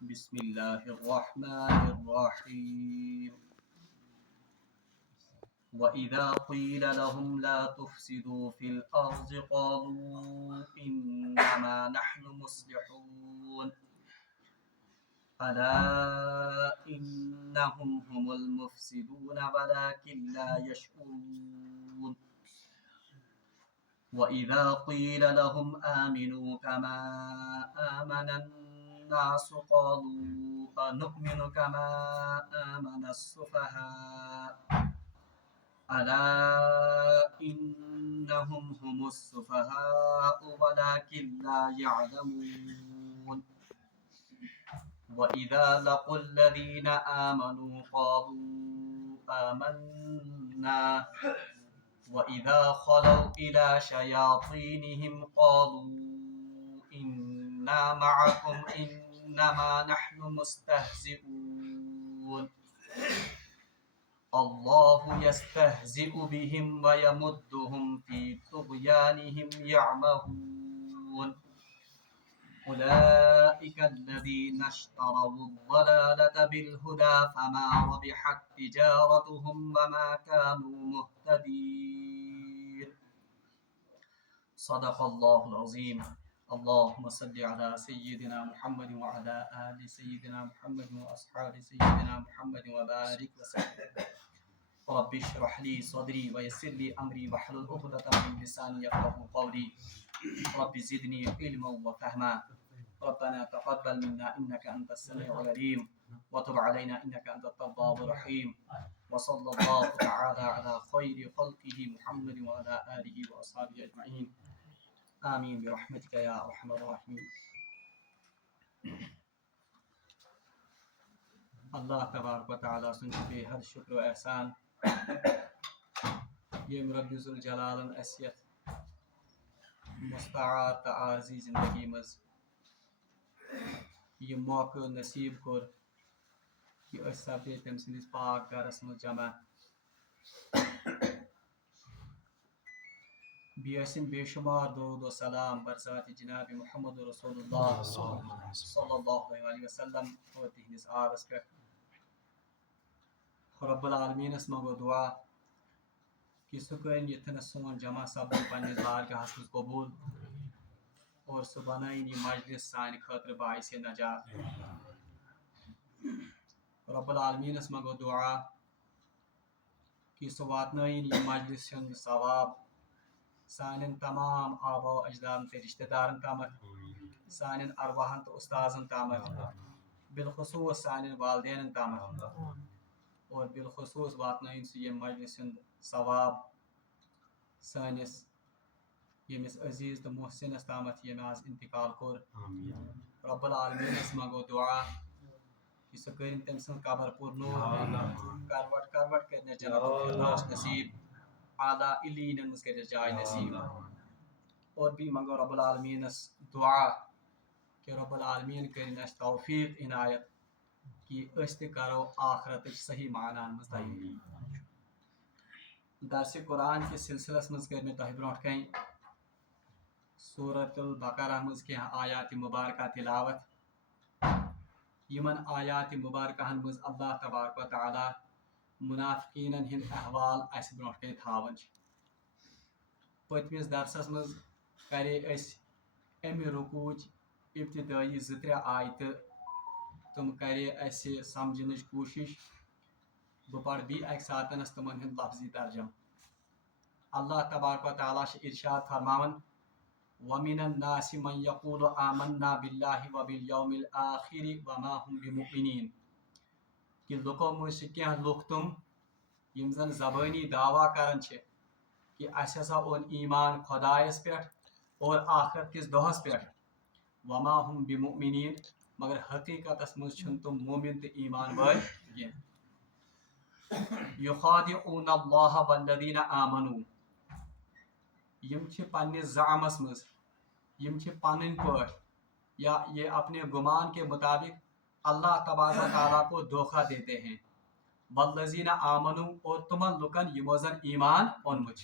بسم الله الرحمن الرحيم وإذا قيل لهم لا تفسدوا في الأرض قالوا إنما نحن مصلحون ألا إنهم هم المفسدون ولكن لا يشعرون وإذا قيل لهم آمنوا كما آمن الناس قالوا أنؤمن كما آمن السفهاء ألا إنهم هم السفهاء ولكن لا يعلمون وإذا لقوا الذين آمنوا قالوا آمنا وإذا خلوا إلى شياطينهم قالوا إنا معكم إنما نحن مستهزئون الله يستهزئ بهم ويمدهم في طغيانهم يعمهون أولئك الذين اشتروا الضلالة بالهدى فما ربحت تجارتهم وما كانوا مهتدين صدق الله العظيم اللهم صل على سيدنا محمد وعلى آل سيدنا محمد وأصحاب سيدنا محمد وبارك وسلم رب اشرح لي صدري ويسر لي أمري واحلل عقدة من لساني يفقهوا قولي رب زدني علما وفهما ربنا تقبل منا إنك أنت السميع العليم وتب علينا إنك أنت التواب الرحيم وصلى الله تعالى على خير خلقه محمد وعلى آله وأصحابه أجمعين آمين برحمتك يا أرحم الراحمين. اللہ تبارک و تعالیٰ سن بے حد شکر و احسان یم رب ذوالجلالن اس یتھ مستعار تو عارضی زندگی مز یہ موقع نصیب کور کہ اس سپدے تم سندس پاک گھرس مز جمع بیسن بے شمار درود و سلام برذات جناب محمد رسول اللہ صلی اللہ علیہ وسلم اور تہندس آبس پہ رب العالمینس منگو دعا کہ سکن یتھن سون جمع سپدن پنس بارگاہس مز قبول اور سہ بنائن یہ مجلس سانہ خاطر باعث نجات. رب العالمینس منگو دعا کہ سہ واتنائن یہ مجلس ہند ثواب سانن تمام آبا و اجداد تو رشتہ دارن تامت سانن ارواحن تو استاذن تامت بالخصوص سانن والدین تامت اور بالخصوص واتنائن سہ یہ مجلس ہند ثواب سانس یمس عزیز تو محسنس تامت یم آز انتقال کور. رب العالمینس منگو دعا کہ سہ کرن تم سن قبر پور نور کروٹ کروٹ کرنے جنت الفردوس نصیب اعلیٰ علین مز کر جائے نصیب. اور بھی منگو رب العالمینس دعا کہ رب العالمین کرن اس توفیق عنایت کہ اس تہ کرو آخرت صحیح معنی مز تیاری. درس قرآن کے سلسلس مز کر میں تہ برونٹ کن سورۃ البقرہ مز کی آیات مبارکہ تلاوت. یمن آیات مبارکہن مز اللہ تبارک و تعالیٰ منافقین ہند احوال اس برونٹ کن تھاون. پتمس درسس مز کرے اس امہ رکوچ ابتدائی زٕ ترٛےٚ آیتہ تم کرے اس سمجھنچ کوشش. بہ پڑھ بی اکہ ساتنس تمن ہند لفظی ترجمہ. اللہ تبارک و تعالیٰ ارشاد فرماون وَمِنَ النَّاسِ مَن يَقُولُ آمَنَّا بِاللَّهِ وَبِالْيَوْمِ الْآخِرِ وَمَا هُمْ بِمُؤْمِنِينَ کہ لُکو مز کینٛہہ لُکھ تم یم زن زبانی دعویٰ کران چھ کہ اس ہسا اون ایمان خدایس پہ اور آخرت کس دہس پہ وما هم بمؤمنین مگر حقیقتس مز چھن تم مومن تو ایمان وال کینٛہہ. یخادعون اللہ والذین آمنوا یم چھ پنس زعمس مز یم چھ پنن پٲٹھۍ یا یہ اپنے گمان کے مطابق اللہ تبارک و تعالیٰ کو دھوکہ دیتے ہیں. والذین آمنوا اور تمن لکن یمو زن ایمان اونمت.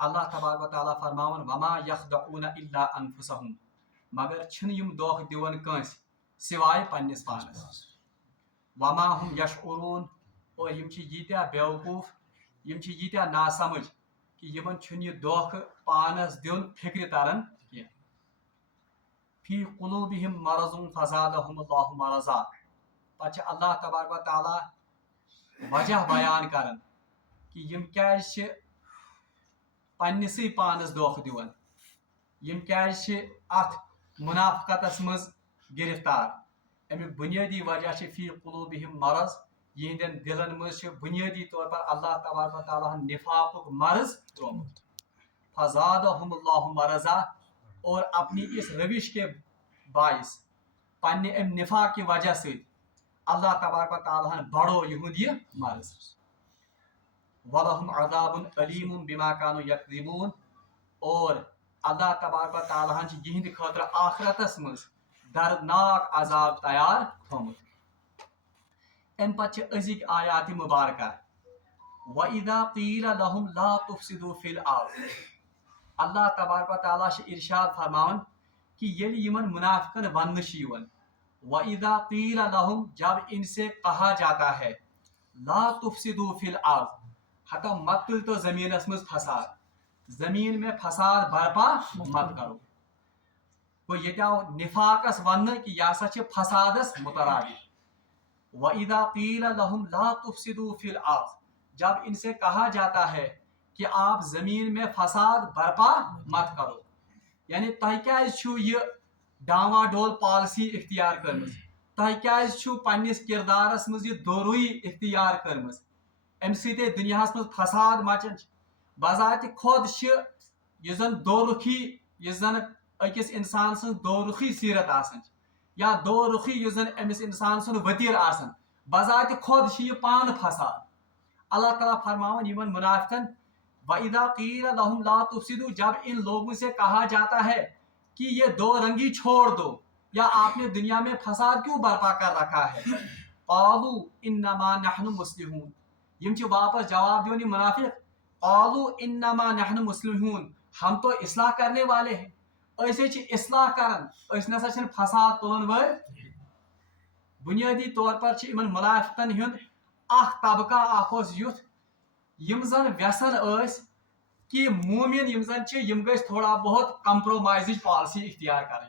اللہ تبارک و تعالیٰ فرماون وما یخدعون الا انفسهم مگر چھن یم دھوکہ دیون کٲنٛسہِ سوائے پنس پانس وما ہم یشعرون اور یم یتیا بیوقوف یم یتیا ناسمجھ کہ یمن چھن یہ دھوکہ پانس دین فکر تران کی فی قلوبہم مرض فزادہم اللہ مرضا پتہ اللہ تبارک و تعالی وجہ بیان کرن کہ یم کیازِ پنسے پانس دھوکہ دیوان یم کیازِ ات منافقتس مز گرفتار امیک بنیادی وجہ فی قلوبہم مرض یہندین دلن مز بنیادی طور پر اللہ تبارک و تعالیٰ نفاق مرض ترومت فزادہم اللہ مرضا اور اپنی اس روش کے باعث پنہ ام نفاق کی وجہ سے اللہ تبارک و تعالیٰ بڑھو یہود یہ مرض وَلَهُمْ عَذَابٌ عَلِيمٌ بِمَا كَانُوا يَكْذِبُونَ اور اللہ تبارک و تعالیٰ یہند خاطر آخرتس مز دردناک عذاب تیار تھومت ام پتہ ازک آیات مبارکہ وَإِذَا قِيلَ لَهُمْ لَا تُفْسِدُوا فِي الْأَرْضِ اللہ تبارک و تعالیٰ ارشاد فرماون کہ یل یمن منافقن ون وَإِذَا قِيلَ لَهُمْ جب ان سے کہا جاتا ہے لا تفسدوا فی الارض حتى مت تل تو زمین مز فساد زمین میں فساد برپا مت کرو وہ یہ نفاقس ون کہ یہ سا فسادس مترادف وَإِذَا قِيلَ لَهُمْ لَا تُفْسِدُوا فِي الْأَرْضِ جب ان سے کہا جاتا ہے کہ آپ زمین میں فساد برپا مت کرو یعنی تہ کیاز چھو یہ ڈاواں ڈول پالسی اختیار کرمز تہ کیاز چھو پنس کردارس مز یہ دوروئی اختیار کرمز ام ستے دنیاس مز فساد مچن بذات خود یہ زن دورخی یہ زن اکس انسان سن دورخی سیرت آسن یا دورخی یہ زن امس انسان سن وطیر آسن بذات خود یہ پان فساد اللہ تعالیٰ فرماون یمن منافقن وَإِذَا قِيلَ لَهُمْ لَا تُفْسِدُوا جب ان لوگوں سے کہا جاتا ہے کہ یہ دو رنگی چھوڑ دو یا آپ نے دنیا میں فساد کیوں برپا کر رکھا ہے قالوا انما نحن مصلحون یم چھ واپس جواب دیونی منافق قالوا انما نحن مصلحون ہم تو اصلاح کرنے والے ہیں ایسے چھ اصلاح کرن اس نسا چھن فساد تلن ول بنیادی طور پر چھ یمن منافقن ہند اخ طبقہ اخوس یوت یم زن ویسن اس کہ مومن یم زن چھ یم گژھِ تھوڑا بہت کمپرومائزچ پالسی اختیار کریں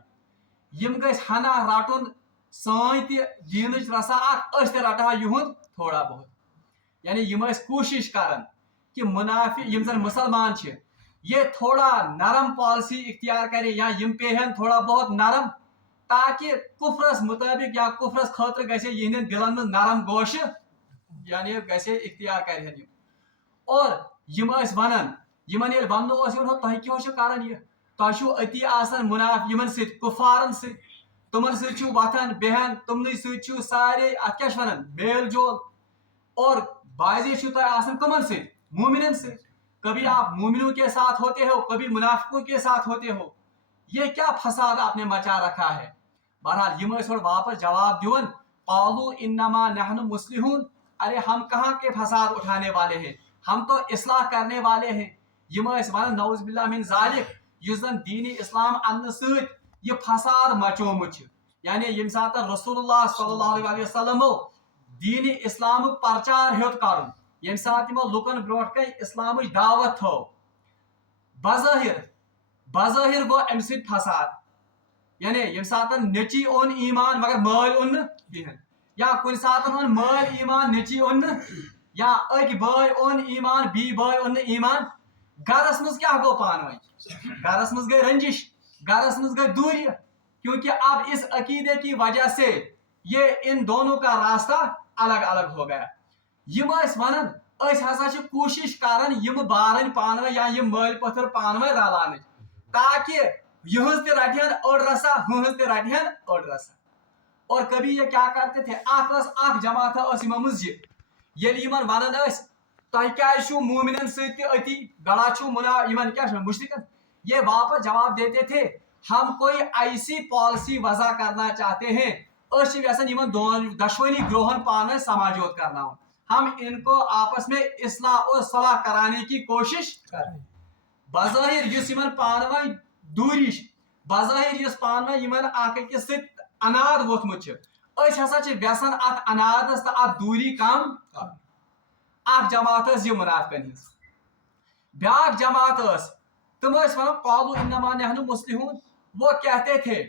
یم گژھِ ہنا رٹن سان تہ دینچ رسا اخ اس تہ رٹہا یہند تھوڑا بہت یعنی یم اس کوشش کرن کہ منافق یم زن مسلمان چھ یہ تھوڑا نرم پالسی اختیار کرے یا یم پیہن تھوڑا بہت نرم تاکہ کفرس مطابق یا کفرس خاطر گژھِ یہندین دلن مز نرم گوش یعنی گژھِ اختیار کرہن اور یم اس ونن یمن یل ونو اس ون تہ کیوں چھ کران یہ تہ چھو اتی آسان منافق یمن سۭتۍ کفارن سۭتۍ تمن سۭتۍ چھو وتھان بیہن تمنٕے سۭتۍ چھو سارے ات کیاہ چھ ونان میل جول اور بازی چھو تہ آسان کمن سۭتۍ مومنن سۭتۍ کبھی آپ مومنوں کے ساتھ ہوتے ہو کبھی منافقوں کے ساتھ ہوتے ہو یہ کیا فساد آپ نے مچا رکھا ہے بہرحال یم اس واپس جواب دیون قالوا انما نحن مصلحون ارے ہم کہاں کے فساد اٹھانے والے ہیں ہم تو اصلاح کرنے والے ہیں یم اس ون نعوذ باللہ من ذالک یس زن دین اسلام ان سۭتۍ یہ فساد مچومت یعنی یم سات رسول اللہ صلی اللہ علیہ وسلم دین اسلام پرچار ہیوت کرن یم سات یمو لکن برونٹ کن اسلام دعوت تھو بظاہر گو ام سۭتۍ فساد یعنی یم سات نچی اون ایمان مگر مال اون کہین یا کن سات اون مال ایمان نچی اون یا اک بھائی اون ایمان بی بھائی اون ایمان گرس مز کیا گو پان وی گرس مز گئی رنجش گرس مز گئی دوری کیونکہ اب اس عقیدے کی وجہ سے یہ ان دونوں کا راستہ الگ الگ ہو گیا یم اس ونن اس ہسا چھ کوشش کرن یم بارن پان وی یا یم مال پتھر پان وی رلان تاکہ یہز تہ رٹہن اڑ رسا ہنز تہ رٹہن اڑ رسا اور کبھی یہ کیا کرتے تھے اخ جماعت اس یمو مز یل یمن ونن اس تہ کیاز چھو مومنن سۭتۍ تہ اتی گڑا چھو یمن کیا چھ مشرکن یہ واپس جواب دیتے تھے ہم کوئی ایسی پالیسی وضع کرنا چاہتے ہیں اس یسن یمن دشوانی گروہن پان سماجوت کرنا ہم ان کو آپس میں اصلاح اور صلاح کرانے کی کوشش کریں بظاہر یس یمن پان وی دوری بظاہر یس پان وی یمن اکھ أکِس سۭتۍ اناد ووتمت أسۍ ہسا چھِ یژھان اتھ انادس تہٕ اتھ دوٗری کم کرٕنۍ. اکھ جماعت ٲس یہِ منافقن ہٕنٛز. بیاکھ جماعت ٲس تِم ٲسۍ ونان قالوا انما نحن مصلحون. وہ کہتے تھے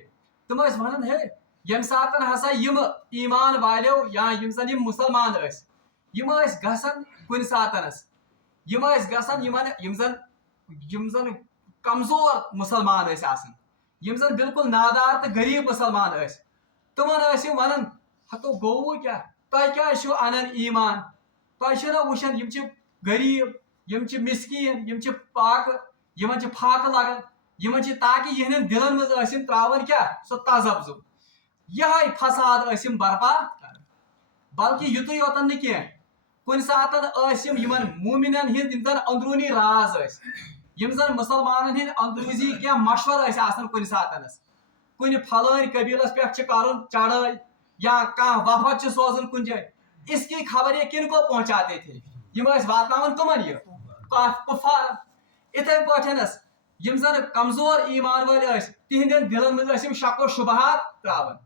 تِم ٲسۍ ونان ہے ییٚمہِ ساتہٕ ہسا یِم ایمان والیو یا یِم زن یِم مُسلمان ٲسۍ یِم ٲسۍ گژھان کُنہِ ساتنس یِم ٲسۍ گژھان یِم زن کمزور مسلمان ٲسۍ آسان یِم زن بالکل نادار تہٕ غریٖب مسلمان ٲسۍ تِمن ٲسۍ یِم ونان ہتو گوٚوٕ کیٛاہ تۄہہِ کیٛازِ چھُو انان ایمان تۄہہِ چھِو نا وٕچھان یِم چھِ غریٖب یِم چھِ مسکیٖن یِم چھِ پاکہٕ یِمن چھِ پھاکہٕ لگان یِمن چھِ تاکہِ یِہنٛدٮ۪ن دِلن منٛز ٲسۍ یِم تراوان کیٛاہ سُہ تذبذب یِہے فساد ٲسۍ یِم برپا کران. بلکہِ یُتُے یوتن نہٕ کینٛہہ کُنہِ ساتن ٲسۍ یِمن مومِنن ہٕنٛدۍ یِم زن اندروٗنی راز ٲسۍ یِم زن مُسلمانن ہٕنٛدۍ اندروٗزی کینٛہہ مشور ٲسۍ آسان کُنہِ ساتنس کُنہِ پھلٲنۍ قبیٖلس پٮ۪ٹھ چھِ کرُن چڑٲے یا کانٛہہ وفد چھِ سوزُن کُنہِ جایہِ اس کی خبر یہ کن کو پہنچاتے تھے یِم ٲسۍ واتناوان کٕمن یہِ کُفارن. اِتھے پٲٹھۍ یِم زن کمزور ایمان وٲلۍ ٲسۍ تِہنٛدٮ۪ن دِلن منٛز ٲسۍ یِم شک و شبہات تراوان.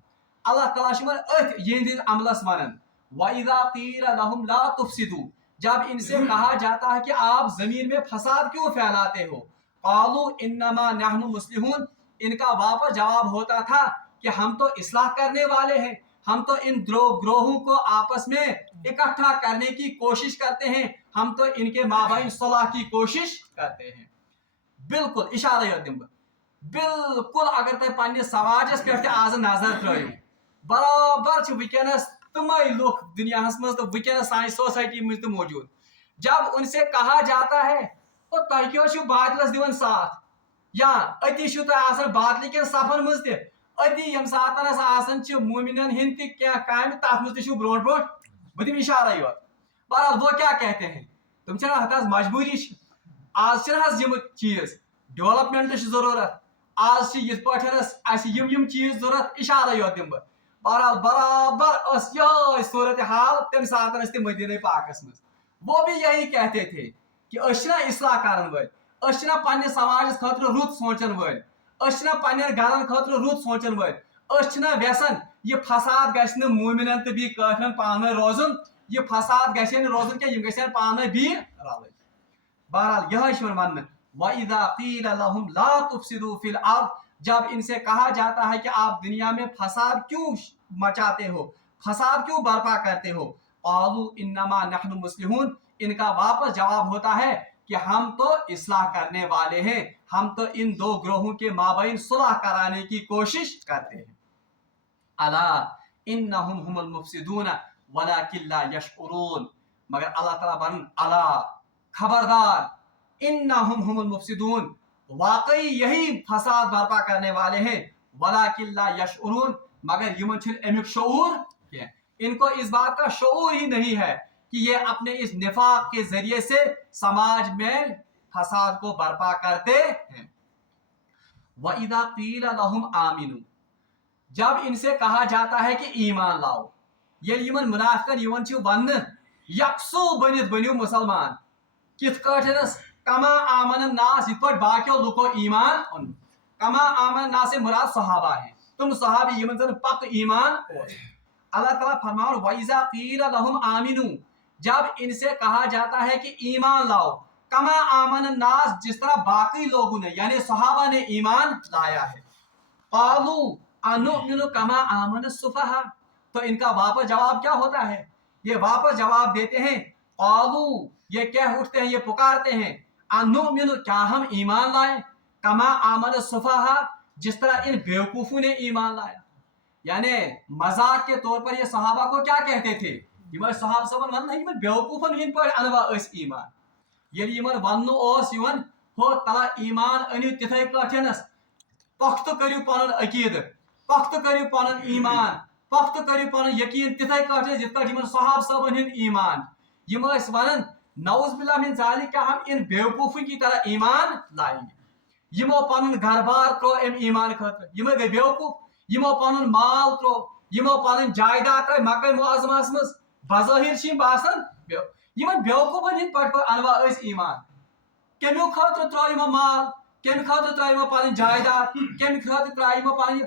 اللہ تعالیٰ چھُ یِمن أتھۍ یِہنٛدِس عملس ونان وَإِذَا قِیلَ لَهُمْ لَا تُفْسِدُوا. جب ان سے کہا جاتا ہے کہ آپ زمین میں فساد کیوں پھیلاتے ہو قالوا انما نحن مصلحون. ان کا واپس جواب ہوتا تھا کہ ہم تو اصلاح کرنے والے ہیں ہم تو ان گروہوں کو آپس میں اکٹھا کرنے کی کوشش کرتے ہیں ہم تو ان کے مابین صلح کی کوشش کرتے ہیں. بالکل اشارہ یوت دِمہٕ بہٕ بالکل اگر تُہۍ پننِس سماجس پٮ۪ٹھ تہِ آز نظر ترٲیِو برابر چھِ وٕنکیٚنس تِمے لُکھ دُنیاہس منٛز تہٕ وٕنکیٚنس سانہِ سوسایٹی منٛز تہِ موجوٗد. جب ان سے کہا جاتا ہے تو تُہۍ کیٛازِ چھِو باطلس دِوان ساتھ یا أتی چھِو تُہۍ آسان باطلہِ کٮ۪ن صفن منٛز تہِ أتی ییٚمہِ ساتنس آسان چھِ مومِنن ہٕنٛدۍ تہِ کینٛہہ کامہِ تتھ منٛز تہِ چھِو برونٛٹھ برونٛٹھ بہٕ دِمہٕ اشارے یوت. بہرحال وہ کیٛاہ کہتے ہیں تِم چھِنہ ہتھ حظ مجبوٗری چھِ آز چھِنہ حظ یِم چیٖز ڈیولپمنٹ چھِ ضروٗرت آز چھِ یِتھ پٲٹھۍ اسہِ یِم چیٖز ضروٗرت اشارے یوت دِمہٕ بہٕ. بہرحال برابر ٲس یِہے صوٗرت حال تمہِ ساتنس تہِ مدیٖنہ پاکس منٛز. وہ بھی یہی کہتے تھے کہ أسۍ چھِنہ اصلاح کرن وٲلۍ أسۍ چھِنہ پننِس سماجس خٲطرٕ رُت سونٛچن وٲلۍ أسۍ چھِنہ پننٮ۪ن گرن خٲطرٕ رُت سونٛچن وٲلۍ أسۍ چھِنہ یژھان یہِ فساد گژھِ نہٕ مومِنن تہٕ بیٚیہِ کٲفرن پانہٕ ؤنۍ روزُن یہِ فساد گژھِ نہٕ روزُن کینٛہہ یِم گژھن پانہٕ ؤنۍ بیٚیہِ رلٕنۍ. بہرحال یِہے چھُ وۄنۍ وننہٕ وَإِذَا قِیلَ لَهُمْ لَا تُفْسِدُوا فِي الْأَرْضِ. جب ان سے کہا جاتا ہے کہ آپ دنیا میں فساد کیوں مچاتے ہو فساد کیوں برپا کرتے ہو قالوا انما نحن مصلحون. ان کا واپس جواب ہوتا ہے کہ ہم تو اصلاح کرنے والے ہیں ہم تو ان دو گروہوں کے مابین صلح کرانے کی کوشش کرتے ہیں. الا انہم هم المفسدون ولکن لا یشعرون. مگر اللہ تعالیٰ ون الا خبردار انہم هم المفسدون واقعی یہی فساد برپا کرنے والے ہیں ولکن لا یشعرون مگر یمن چھُنہٕ امیُک شعور کینٛہہ. ان کو اس بات کا شعور ہی نہیں ہے کہ یہ اپنے اس نفاق کے ذریعے سے سماج میں فساد کو برپا کرتے ہیں. وَإِذَا قِيلَ لَهُمْ آمِنُوا. جب ان سے کہا جاتا ہے کہ ایمان لاؤ ییٚلہِ یِمن منافقن یِوان چھِ وننہٕ یکسو بٔنِتھ بٔنِو مسلمان کِتھ کٲٹھۍ کما آمن الناس یِتھ پٲٹھۍ باقیو لُکو ایمان اوٚن. کما آمن الناس سے مراد صحابہ ہیں تم صحابی یِمن زن پک ایمان اوس. اللہ تعالیٰ فرماؤ وَإِذَا قِيلَ لَهُمْ آمِنُوا. جب ان سے کہا جاتا ہے کہ ایمان لاؤ کما آمن الناس جس طرح باقی لوگوں نے یعنی صحابہ نے ایمان لایا ہے قالوا انؤمن کما آمن السفہاء. تو ان کا واپس جواب کیا ہوتا ہے یہ واپس جواب دیتے ہیں قالوا یہ کہہ اٹھتے ہیں یہ پکارتے ہیں انؤمن کیا ہم ایمان لائیں کما آمن السفہاء جس طرح ان بیوقوفوں نے ایمان لایا. یعنی مذاق کے طور پر یہ صحابہ کو کیا کہتے تھے یمن صحابہ صاحبن ون یمن بیوقوفن ہند پٲٹھۍ انوا أسۍ ایمان ییٚلہِ یمن وننہٕ اوس یِوان ہو تلا ایمان أنِو تِتھے کٲٹھۍ پختہٕ کٔرِو پنُن عقیٖدٕ پختہٕ کٔرِو پنُن ایمان پختہٕ کٔرِو پنُن یقیٖن تِتھے کٲٹھۍ یِتھ کٲٹھۍ یمن صحابہ صاحبن ہُنٛد ایمان یِم ٲسۍ ونان نعوذ باللہ من ذالک کیا ہم ان بیوقوفوں کی طرح ایمان لائیں گے. یمو پنُن گھر بار ترٛوو امہِ ایمان خٲطرٕ یِمے گٔے بیوقوف یمو پنُن مال ترٛوو یمو پنٕنۍ جایداد ترٛٲے مکہ معظمہس منٛز بظٲہر چھِ یِم باسان یمن بیوقوفن ہٕنٛدۍ پٲٹھۍ انوا أسۍ ایمان. کمیو خٲطرٕ ترٛوو یمو مال کمہِ خٲطرٕ ترٛٲے یمو پنٕنۍ جایداد کمہِ خٲطرٕ ترٛایہِ یمو پنٕنۍ